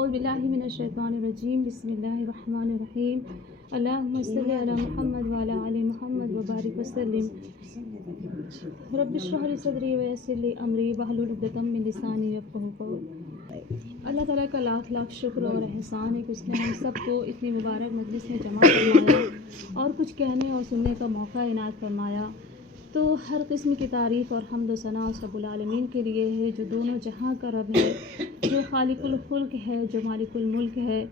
اعوذ باللہ من الشیطان الرجیم بسم اللہ الرحمن الرحیم اللہم صلی علی محمد وعلی آل محمد وبارک وسلم رب اشرح لی صدری ویسر لی امری واحلل عقدۃ من لسانی یفقہوا قولی۔ اللہ تعالیٰ کا لاکھ لاکھ شکر اور احسان ہے کہ اس نے ہم سب کو اتنی مبارک مجلس میں جمع فرمایا اور کچھ کہنے اور سننے کا موقع عنایت فرمایا۔ تو ہر قسم کی تعریف اور حمد و ثنا اس رب العالمین کے لیے ہے جو دونوں جہاں کا رب ہے، جو خالق الخلق ہے، جو مالک الملک ہے،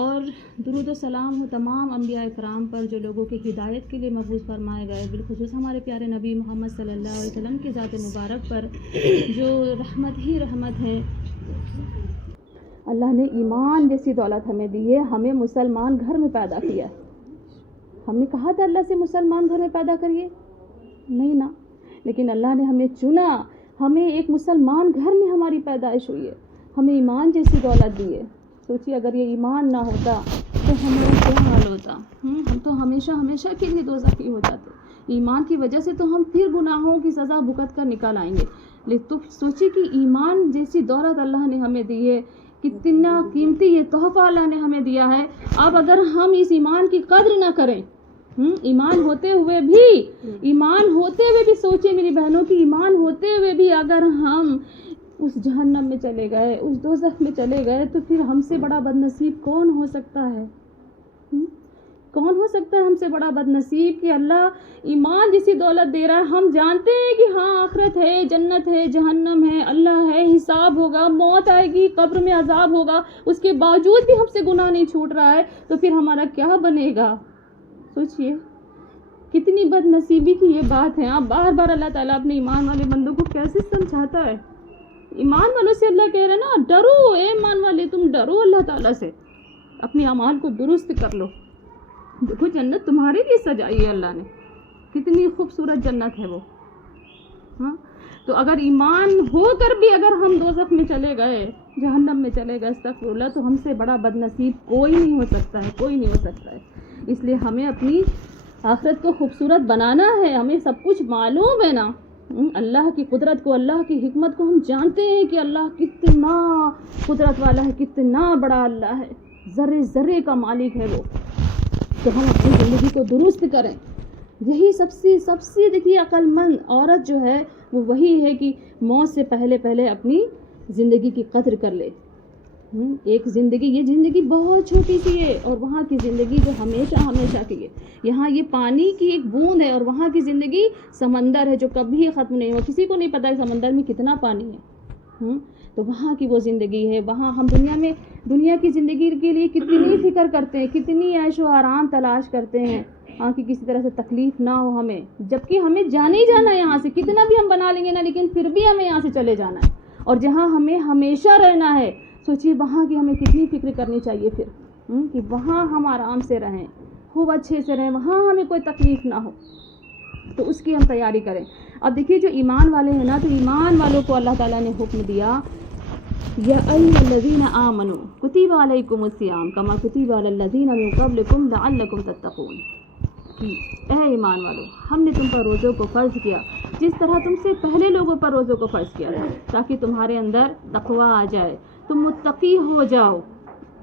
اور درود و سلام ہو تمام انبیاء کرام پر جو لوگوں کی ہدایت کے لیے مبعوث فرمائے گئے، بالخصوص ہمارے پیارے نبی محمد صلی اللہ علیہ وسلم کی ذات مبارک پر جو رحمت ہی رحمت ہے۔ اللہ نے ایمان جیسی دولت ہمیں دی ہے، ہمیں مسلمان گھر میں پیدا کیا۔ ہم نے کہا تھا اللہ سے مسلمان گھر میں پیدا کریے؟ نہیں نا، لیکن اللہ نے ہمیں چنا، ہمیں ایک مسلمان گھر میں ہماری پیدائش ہوئی ہے، ہمیں ایمان جیسی دولت دی ہے۔ سوچیے اگر یہ ایمان نہ ہوتا تو ہمارا کیا حال ہوتا؟ ہم تو ہمیشہ ہمیشہ کے لیے دوزخی ہو جاتے۔ ایمان کی وجہ سے تو ہم پھر گناہوں کی سزا بھگت کر نکل آئیں گے۔ تو سوچیے کہ ایمان جیسی دولت اللہ نے ہمیں دی ہے، کتنا قیمتی یہ تحفہ اللہ نے ہمیں دیا ہے۔ اب اگر ہم اس ایمان کی قدر نہ کریں، ایمان ہوتے ہوئے بھی سوچیں میری بہنوں کی، ایمان ہوتے ہوئے بھی اگر ہم اس جہنم میں چلے گئے، اس دوزخ میں چلے گئے، تو پھر ہم سے بڑا بد نصیب کون ہو سکتا ہے؟ کون ہو سکتا ہے ہم سے بڑا بد نصیب کہ اللہ ایمان جیسی دولت دے رہا ہے۔ ہم جانتے ہیں کہ ہاں آخرت ہے، جنت ہے، جہنم ہے، اللہ ہے، حساب ہوگا، موت آئے گی، قبر میں عذاب ہوگا، اس کے باوجود بھی ہم سے گناہ نہیں چھوٹ رہا ہے، تو پھر ہمارا کیا بنے گا؟ سوچئے کتنی بد نصیبی کی یہ بات ہے۔ بار بار اللہ تعالیٰ اپنے ایمان والے بندوں کو کیسے سمجھاتا ہے۔ ایمان والوں سے اللہ کہہ رہے ہیں نا، ڈرو اے ایمان والے، تم ڈرو اللہ تعالیٰ سے، اپنے اعمال کو درست کر لو۔ دیکھو جنت تمہارے لیے سجائی ہے اللہ نے، کتنی خوبصورت جنت ہے وہ۔ تو اگر ایمان ہو کر بھی اگر ہم دوزخ میں چلے گئے، جہنم میں چلے گئے، استغفر اللہ، تو ہم سے بڑا بد نصیب کوئی نہیں ہو سکتا ہے، کوئی نہیں ہو سکتا ہے۔ اس لیے ہمیں اپنی آخرت کو خوبصورت بنانا ہے، ہمیں سب کچھ معلوم ہے نا، اللہ کی قدرت کو، اللہ کی حکمت کو ہم جانتے ہیں کہ اللہ کتنا قدرت والا ہے، کتنا بڑا اللہ ہے، ذرے ذرے کا مالک ہے وہ۔ تو ہم اپنی زندگی کو درست کریں۔ یہی سب سے دیکھیے عقل مند عورت جو ہے وہ وہی ہے کہ موت سے پہلے اپنی زندگی کی قدر کر لے۔ ایک زندگی، یہ زندگی بہت چھوٹی سی ہے، اور وہاں کی زندگی جو ہمیشہ کی ہے۔ یہاں یہ پانی کی ایک بوند ہے، اور وہاں کی زندگی سمندر ہے جو کبھی ختم نہیں ہو۔ کسی کو نہیں پتا کہ سمندر میں کتنا پانی ہے۔ تو وہاں کی وہ زندگی ہے۔ وہاں ہم دنیا کی زندگی کے لیے کتنی فکر کرتے ہیں، کتنی عیش و آرام تلاش کرتے ہیں کہ کسی طرح سے تکلیف نہ ہو ہمیں، جبکہ ہمیں جانا ہی جانا ہے یہاں سے، کتنا بھی ہم بنا لیں گے نا، لیکن پھر بھی ہمیں یہاں سے چلے جانا ہے۔ اور جہاں ہمیں ہمیشہ رہنا ہے، سوچیے وہاں کی ہمیں کتنی فکر کرنی چاہیے پھر، کہ وہاں ہم آرام سے رہیں، خوب اچھے سے رہیں، وہاں ہمیں کوئی تکلیف نہ ہو۔ تو اس کی ہم تیاری کریں۔ اب دیکھیے جو ایمان والے ہیں نا، تو ایمان والوں کو اللہ تعالیٰ نے حکم دیا، یا ایھا الذین آمنوا کتب علیکم الصیام کما کتب علی الذین من قبلکم لعلکم تتقون، کہ اے ایمان والو، ہم نے تم پر روزوں کو فرض کیا جس طرح تم سے پہلے لوگوں پر روزوں کو فرض کیا تھا، تاکہ تمہارے اندر تقویٰ آ جائے، تم متقی ہو جاؤ۔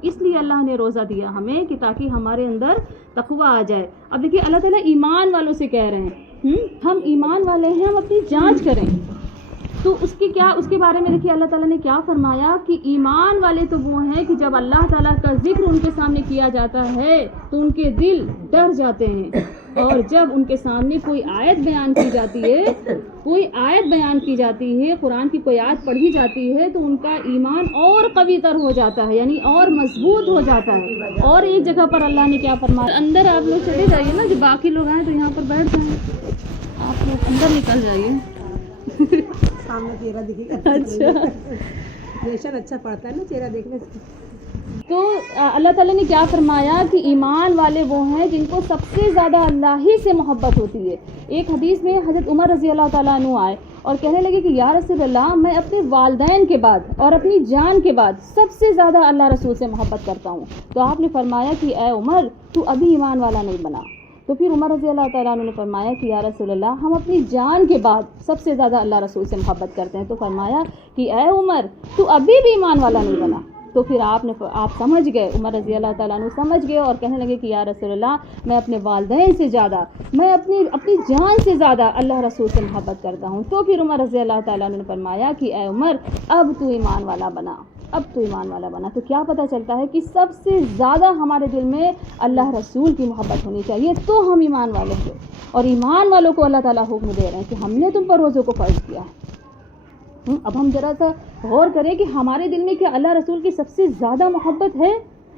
اس لیے اللہ نے روزہ دیا ہمیں کہ تاکہ ہمارے اندر تقویٰ آ جائے۔ اب دیکھیے اللہ تعالیٰ ایمان والوں سے کہہ رہے ہیں، ہم ایمان والے ہیں، ہم اپنی جانچ کریں۔ تو اس کے بارے میں دیکھیے اللہ تعالیٰ نے کیا فرمایا کہ ایمان والے تو وہ ہیں کہ جب اللہ تعالیٰ کا ذکر ان کے سامنے کیا جاتا ہے تو ان کے دل ڈر جاتے ہیں، اور جب ان کے سامنے کوئی آیت بیان کی جاتی ہے، قرآن کی کوئی آیت پڑھی جاتی ہے، تو ان کا ایمان اور قوی تر ہو جاتا ہے، یعنی اور مضبوط ہو جاتا ہے۔ اور ایک جگہ پر اللہ نے کیا فرمایا، اندر آپ لوگ چلے جائیے نا، جو باقی لوگ آئیں تو یہاں پر بیٹھ جائیں، آپ لوگ اندر نکل جائیے، سامنے چہرہ دکھے گا۔ اچھا ریشن اچھا پڑتا ہے نا چہرہ دیکھنے سے۔ تو اللہ تعالیٰ نے کیا فرمایا کہ ایمان والے وہ ہیں جن کو سب سے زیادہ اللہ ہی سے محبت ہوتی ہے۔ ایک حدیث میں حضرت عمر رضی اللہ تعالیٰ عنہ آئے اور کہنے لگے کہ یا رسول اللہ، میں اپنے والدین کے بعد اور اپنی جان کے بعد سب سے زیادہ اللہ رسول سے محبت کرتا ہوں۔ تو آپ نے فرمایا کہ اے عمر، تو ابھی ایمان والا نہیں بنا۔ تو پھر عمر رضی اللہ تعالیٰ عنہ نے فرمایا کہ یا رسول اللہ، ہم اپنی جان کے بعد سب سے زیادہ اللہ رسول سے محبت کرتے ہیں۔ تو فرمایا کہ اے عمر، تو ابھی بھی ایمان والا نہیں بنا۔ تو پھر آپ سمجھ گئے، عمر رضی اللہ تعالیٰ عنہ سمجھ گئے اور کہنے لگے کہ یا رسول اللہ، میں اپنے والدین سے زیادہ، میں اپنی جان سے زیادہ اللہ رسول سے محبت کرتا ہوں۔ تو پھر عمر رضی اللہ تعالیٰ عنہ نے فرمایا کہ اے عمر، اب تو ایمان والا بنا، اب تو ایمان والا بنا۔ تو کیا پتہ چلتا ہے کہ سب سے زیادہ ہمارے دل میں اللہ رسول کی محبت ہونی چاہیے، تو ہم ایمان والے ہیں۔ اور ایمان والوں کو اللہ تعالیٰ حکم دے رہے ہیں کہ ہم نے تم پر روزوں کو فرض کیا ہے۔ اب ہم ذرا سا غور کریں کہ ہمارے دل میں کیا اللہ رسول کی سب سے زیادہ محبت ہے؟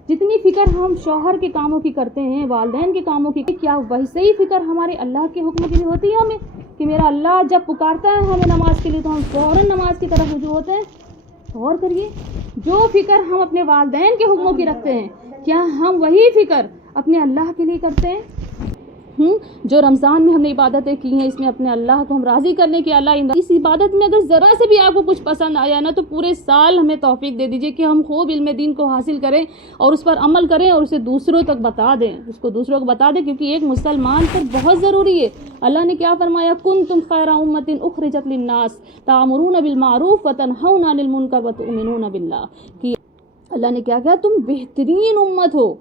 جتنی فکر ہم شوہر کے کاموں کی کرتے ہیں، والدین کے کاموں کی، کیا ویسے ہی فکر ہمارے اللہ کے حکم کی بھی ہوتی ہے ہمیں؟ کہ میرا اللہ جب پکارتا ہے ہمیں نماز کے لیے تو ہم فوراً نماز کی طرف رجوع ہوتے ہیں؟ غور کریے، جو فکر ہم اپنے والدین کے حکموں کی رکھتے ہیں، کیا ہم وہی فکر اپنے اللہ کے لیے کرتے ہیں؟ جو رمضان میں ہم نے عبادتیں کی ہیں، اس میں اپنے اللہ کو ہم راضی کرنے کے، اللہ اس عبادت میں اگر ذرا سے بھی آپ کو کچھ پسند آیا نا، تو پورے سال ہمیں توفیق دے دیجئے کہ ہم خوب علم دین کو حاصل کریں اور اس پر عمل کریں اور اسے دوسروں تک بتا دیں، اس کو دوسروں کو بتا دیں، کیونکہ ایک مسلمان پر بہت ضروری ہے۔ اللہ نے کیا فرمایا؟ کنتم خیر امۃ اخرجت للناس تأمرون بالمعروف وتنہون عن المنکر وتؤمنون باللہ، کہ اللہ نے کیا کہا؟ تم بہترین امت ہو،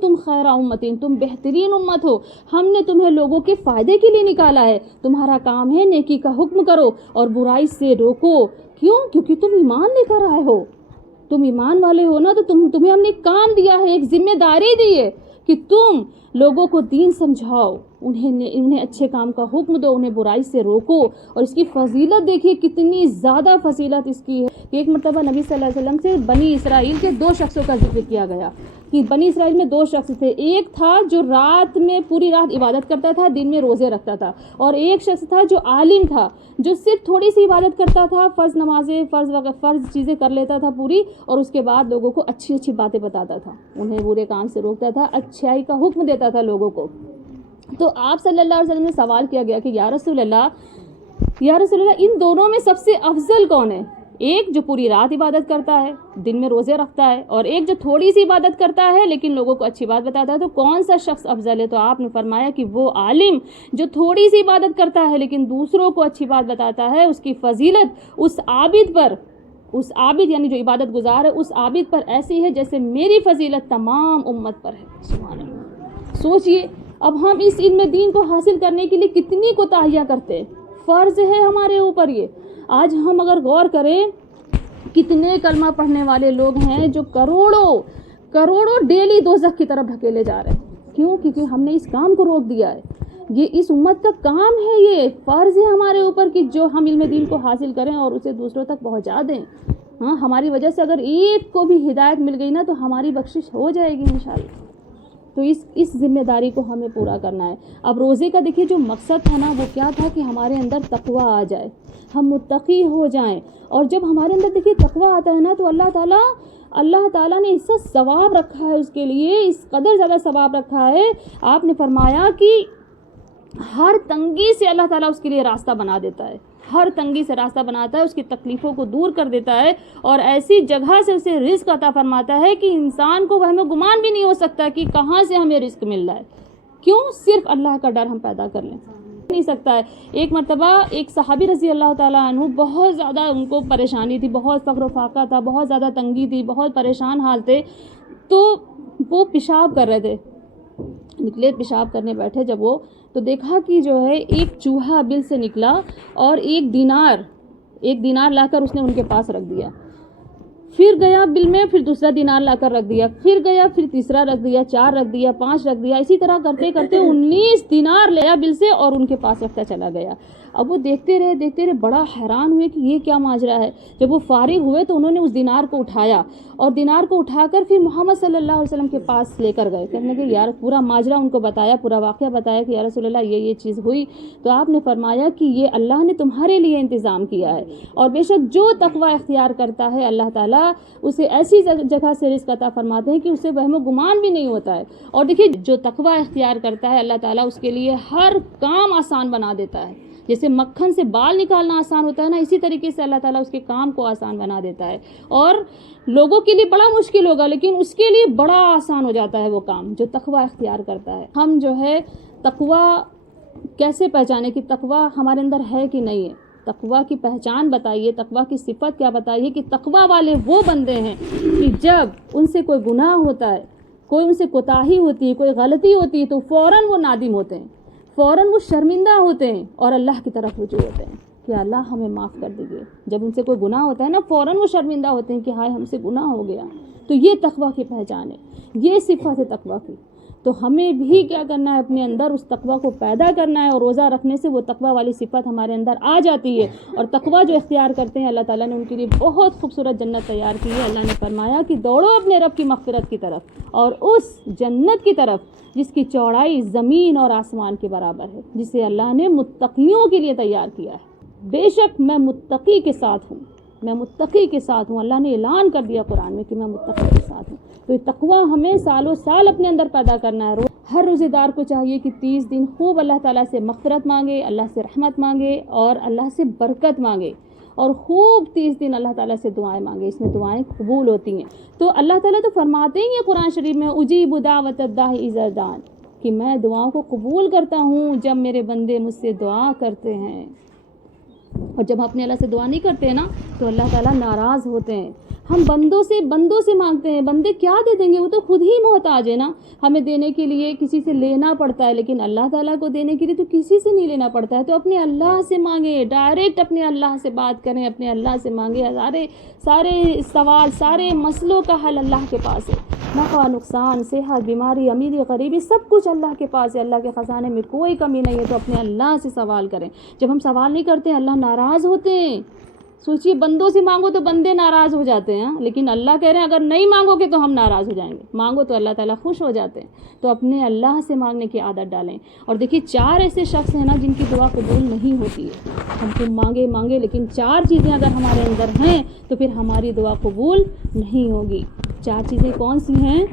تم خیر امتین، تم بہترین امت ہو، ہم نے تمہیں لوگوں کے فائدے کے لیے نکالا ہے، تمہارا کام ہے نیکی کا حکم کرو اور برائی سے روکو۔ کیوں؟ کیونکہ تم ایمان لے کر آئے ہو، تم ایمان والے ہو نا، تو تمہیں ہم نے ایک کام دیا ہے، ایک ذمہ داری دی ہے کہ تم لوگوں کو دین سمجھاؤ، انہیں اچھے کام کا حکم دو، انہیں برائی سے روکو۔ اور اس کی فضیلت دیکھیے کتنی زیادہ فضیلت اس کی ہے کہ ایک مرتبہ نبی صلی اللہ علیہ وسلم سے بنی اسرائیل کے 2 شخصوں کا ذکر کیا گیا کہ بنی اسرائیل میں 2 شخص تھے، ایک تھا جو رات میں پوری رات عبادت کرتا تھا، دن میں روزے رکھتا تھا، اور ایک شخص تھا جو عالم تھا، جو صرف تھوڑی سی عبادت کرتا تھا، فرض نمازیں، فرض چیزیں کر لیتا تھا پوری، اور اس کے بعد لوگوں کو اچھی اچھی باتیں بتاتا تھا، انہیں برے کام سے روکتا تھا، اچھائی کا حکم دیتا تھا لوگوں کو۔ تو آپ صلی اللہ علیہ وسلم نے سوال کیا گیا کہ یا رسول اللہ، ان دونوں میں سب سے افضل کون ہے؟ ایک جو پوری رات عبادت کرتا ہے، دن میں روزے رکھتا ہے، اور ایک جو تھوڑی سی عبادت کرتا ہے لیکن لوگوں کو اچھی بات بتاتا ہے، تو کون سا شخص افضل ہے؟ تو آپ نے فرمایا کہ وہ عالم جو تھوڑی سی عبادت کرتا ہے لیکن دوسروں کو اچھی بات بتاتا ہے، اس کی فضیلت اس عابد یعنی جو عبادت گزار ہے، اس عابد پر ایسی ہے جیسے میری فضیلت تمام امت پر ہے۔ سبحان اللہ۔ سوچئے اب ہم اس علم دین کو حاصل کرنے کے لیے کتنی کوتاہیاں کرتے ہیں، فرض ہے ہمارے اوپر یہ۔ آج ہم اگر غور کریں، کتنے کلمہ پڑھنے والے لوگ ہیں جو کروڑوں ڈیلی دوزخ کی طرف ڈھکیلے جا رہے ہیں۔ کیوں؟ کیونکہ ہم نے اس کام کو روک دیا ہے۔ یہ اس امت کا کام ہے، یہ فرض ہے ہمارے اوپر کہ جو ہم علم دین کو حاصل کریں اور اسے دوسروں تک پہنچا دیں۔ ہاں، ہماری وجہ سے اگر ایک کو بھی ہدایت مل گئی نا تو ہماری بخشش ہو جائے گی انشاءاللہ۔ تو اس ذمہ داری کو ہمیں پورا کرنا ہے۔ اب روزے کا دیکھیے جو مقصد تھا نا، وہ کیا تھا کہ ہمارے اندر تقویٰ آ جائے، ہم متقی ہو جائیں۔ اور جب ہمارے اندر دیکھیے تقویٰ آتا ہے نا، تو اللہ تعالیٰ نے ایسا ثواب رکھا ہے اس کے لیے، اس قدر زیادہ ثواب رکھا ہے۔ آپ نے فرمایا کہ ہر تنگی سے اللہ تعالیٰ اس کے لیے راستہ بنا دیتا ہے، ہر تنگی سے راستہ بناتا ہے، اس کی تکلیفوں کو دور کر دیتا ہے، اور ایسی جگہ سے اسے رزق عطا فرماتا ہے کہ انسان کو وہم و گمان بھی نہیں ہو سکتا کہ کہاں سے ہمیں رزق مل رہا ہے۔ کیوں؟ صرف اللہ کا ڈر ہم پیدا کر لیں، نہیں سکتا ہے۔ ایک مرتبہ ایک صحابی رضی اللہ تعالیٰ عنہ، بہت زیادہ ان کو پریشانی تھی، بہت فقر و فاقہ تھا، بہت زیادہ تنگی تھی، بہت پریشان حال تھے، تو وہ پیشاب کر رہے تھے، نکلے پیشاب کرنے بیٹھے جب وہ، تو دیکھا کہ جو ہے ایک چوہا بل سے نکلا اور ایک دینار لا کر اس نے ان کے پاس رکھ دیا، پھر گیا بل میں، پھر دوسرا دینار لا کر رکھ دیا، پھر گیا، پھر تیسرا رکھ دیا، 4 رکھ دیا، 5 رکھ دیا، اسی طرح کرتے کرتے 19 دینار لیا بل سے اور ان کے پاس رکھتا چلا گیا۔ اب وہ دیکھتے رہے، بڑا حیران ہوئے کہ یہ کیا ماجرا ہے۔ جب وہ فارغ ہوئے تو انہوں نے اس دینار کو اٹھایا، اور دینار کو اٹھا کر پھر محمد صلی اللہ علیہ وسلم کے پاس لے کر گئے، کہنے لگے یار، پورا ماجرا ان کو بتایا، پورا واقعہ بتایا کہ یا رسول اللہ یہ چیز ہوئی۔ تو آپ نے فرمایا کہ یہ اللہ نے تمہارے لیے انتظام کیا ہے، اور بے شک جو تقوی اختیار کرتا ہے اللہ تعالیٰ اسے ایسی جگہ سے رزق عطا فرماتے ہیں کہ اسے وہم و گمان بھی نہیں ہوتا ہے۔ اور دیکھیے جو تقوی اختیار کرتا ہے اللہ تعالیٰ اس کے لیے ہر کام آسان بنا دیتا ہے، جیسے مکھن سے بال نکالنا آسان ہوتا ہے نا، اسی طریقے سے اللہ تعالیٰ اس کے کام کو آسان بنا دیتا ہے، اور لوگوں کے لیے بڑا مشکل ہوگا لیکن اس کے لیے بڑا آسان ہو جاتا ہے وہ کام جو تقوی اختیار کرتا ہے۔ ہم جو ہے تقوی کیسے پہچانے کہ تقوی ہمارے اندر ہے کہ نہیں ہے؟ تقویٰ کی پہچان بتائیے، تقویٰ کی صفت کیا بتائیے کہ تقویٰ والے وہ بندے ہیں کہ جب ان سے کوئی گناہ ہوتا ہے، کوئی ان سے کوتاہی ہوتی ہے، کوئی غلطی ہوتی ہے تو فوراً وہ نادم ہوتے ہیں، فوراً وہ شرمندہ ہوتے ہیں اور اللہ کی طرف رجوع ہوتے ہیں کہ اللہ ہمیں معاف کر دیجیے۔ جب ان سے کوئی گناہ ہوتا ہے نا، فوراً وہ شرمندہ ہوتے ہیں کہ ہائے ہم سے گناہ ہو گیا۔ تو یہ تقویٰ کی پہچان ہے، یہ صفت ہے تقویٰ کی۔ تو ہمیں بھی کیا کرنا ہے، اپنے اندر اس تقویٰ کو پیدا کرنا ہے، اور روزہ رکھنے سے وہ تقویٰ والی صفت ہمارے اندر آ جاتی ہے۔ اور تقویٰ جو اختیار کرتے ہیں، اللہ تعالیٰ نے ان کے لیے بہت خوبصورت جنت تیار کی ہے۔ اللہ نے فرمایا کہ دوڑو اپنے رب کی مغفرت کی طرف اور اس جنت کی طرف جس کی چوڑائی زمین اور آسمان کے برابر ہے، جسے اللہ نے متقیوں کے لیے تیار کیا ہے۔ بے شک میں متقی کے ساتھ ہوں، میں متقی کے ساتھ ہوں۔ اللہ نے اعلان کر دیا قرآن میں کہ میں متقی کے ساتھ ہوں۔ تو یہ تقویٰ ہمیں سالوں سال اپنے اندر پیدا کرنا ہے۔ ہر روزے دار کو چاہیے کہ 30 دن خوب اللہ تعالیٰ سے مغفرت مانگے، اللہ سے رحمت مانگے اور اللہ سے برکت مانگے، اور خوب 30 دن اللہ تعالیٰ سے دعائیں مانگے۔ اس میں دعائیں قبول ہوتی ہیں۔ تو اللہ تعالیٰ تو فرماتے ہی ہیں قرآن شریف میں، اجیب دعوت الداعی اذا دعان، کہ میں دعاؤں کو قبول کرتا ہوں جب میرے بندے مجھ سے دعا کرتے ہیں۔ اور جب ہم اپنے اللہ سے دعا نہیں کرتے ہیں نا تو اللہ تعالیٰ ناراض ہوتے ہیں۔ ہم بندوں سے مانگتے ہیں، بندے کیا دے دیں گے، وہ تو خود ہی محتاج ہے نا۔ ہمیں دینے کے لیے کسی سے لینا پڑتا ہے، لیکن اللہ تعالیٰ کو دینے کے لیے تو کسی سے نہیں لینا پڑتا ہے۔ تو اپنے اللہ سے مانگیں، ڈائریکٹ اپنے اللہ سے بات کریں، اپنے اللہ سے مانگیں۔ سارے سوال، سارے مسئلوں کا حل اللہ کے پاس ہے۔ نفع نقصان، صحت بیماری، امیری غریبی، سب کچھ اللہ کے پاس ہے۔ اللہ کے خزانے میں کوئی کمی نہیں ہے۔ تو اپنے اللہ سے سوال کریں۔ جب ہم سوال نہیں کرتے اللہ ناراض ہوتے ہیں۔ سوچئے بندوں سے مانگو تو بندے ناراض ہو جاتے ہیں، لیکن اللہ کہہ رہے ہیں اگر نہیں مانگو گے تو ہم ناراض ہو جائیں گے، مانگو تو اللہ تعالیٰ خوش ہو جاتے ہیں۔ تو اپنے اللہ سے مانگنے کی عادت ڈالیں۔ اور دیکھیے 4 ایسے شخص ہیں نا جن کی دعا قبول نہیں ہوتی ہے۔ ہم تو مانگے لیکن 4 چیزیں اگر ہمارے اندر ہیں تو پھر ہماری دعا قبول نہیں ہوگی۔ 4 چیزیں کون سی ہیں؟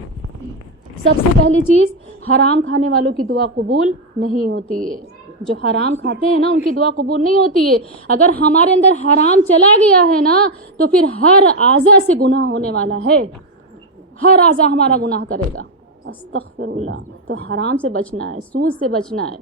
سب سے پہلی چیز، حرام کھانے والوں کی دعا قبول نہیں ہوتی ہے۔ جو حرام کھاتے ہیں نا ان کی دعا قبول نہیں ہوتی ہے۔ اگر ہمارے اندر حرام چلا گیا ہے نا تو پھر ہر اعضاء سے گناہ ہونے والا ہے، ہر اعضاء ہمارا گناہ کرے گا۔ استغفر اللہ۔ تو حرام سے بچنا ہے، سود سے بچنا ہے،